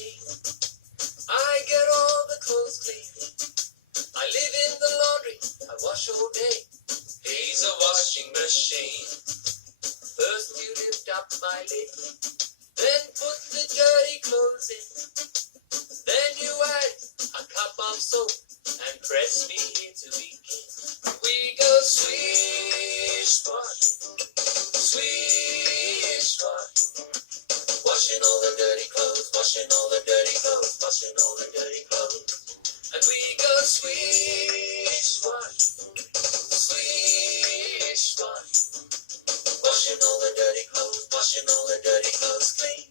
machine. I get all the clothes clean. I live in the laundry, I wash all day. He's a washing machine. First you lift up my lid, then put the dirty clothes in. Then you add a cup of soap and press me into begin. We go swish, swash, swish, swash. Washing all the dirty clothes, washing all the dirty clothes, washing all the dirty clothes. And we go swish, swash, swish, swash. Washing all the dirty clothes, washing all the dirty clothes clean.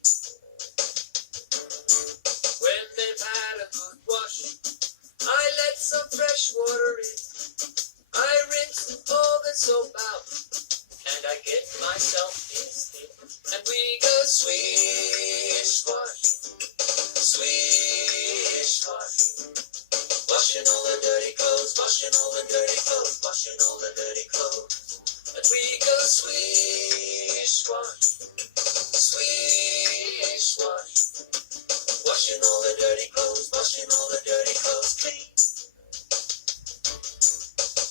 When they've had a good wash, I let some fresh water in. I rinse all the soap out, and I get myself in steam. And we go swish, swash, swish, swash. Washing all the dirty clothes, washing all the dirty clothes, washing all the dirty clothes. And we go swish, swash, swish, swash. Washing all the dirty clothes, washing all the dirty clothes clean.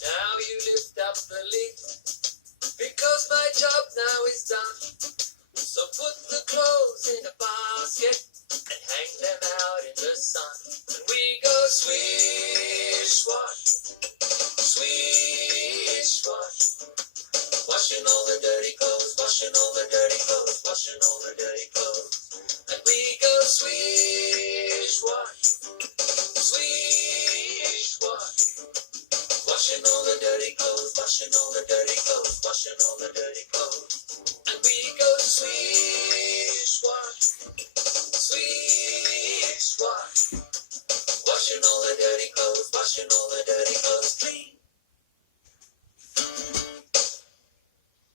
Now you lift up the lid, because my job now is done. So put the clothes in a basket and hang them out in the sun. And we go swish, swash, swish, swash. Washing all the dirty clothes, washing all the dirty clothes, washing all the dirty clothes. And we go swish, wash, swish, wash. Washing all the dirty clothes, washing all the dirty clothes, washing all the dirty clothes. And we go swish.